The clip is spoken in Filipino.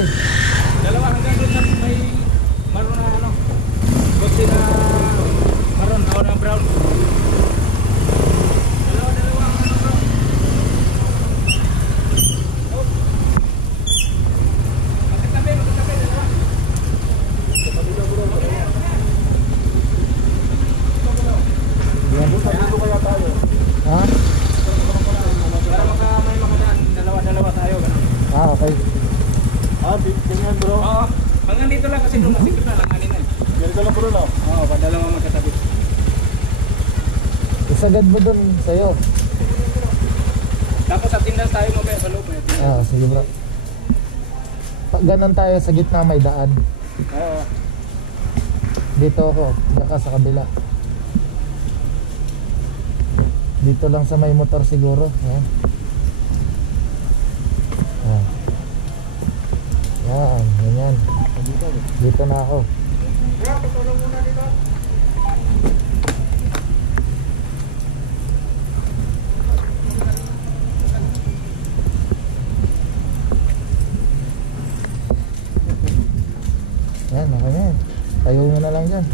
sige. Dalawa hanggang doon na may maroon na ano. Kotse na maroon o na brown. Dalawa ano bro. Oh. Magkatabi dalawa. Magkatabi bro. Yan. Kaya tayo. Ha? Para may makadaan. Dalawa tayo. Ganun. Ah, okay. Ganyan bro. Oo. Hanggang dito lang kasi bro, masikip na lang kanina. Ganito lang bro no? Oo, dalawa magkatabi. Isagad mo dun sa'yo. Tapos sa tindahan tayo mamaya sa loob. Ah, sige bro. Pag ganun tayo sa gitna may daan. Oo. Dito ako, baka sa kabila. Dito lang sa may motor siguro. Ayan. Ayan. Yan, ganyan. Dito na ako. Patulong muna dito. Yan, okay na yan. Tayo mo na lang dyan.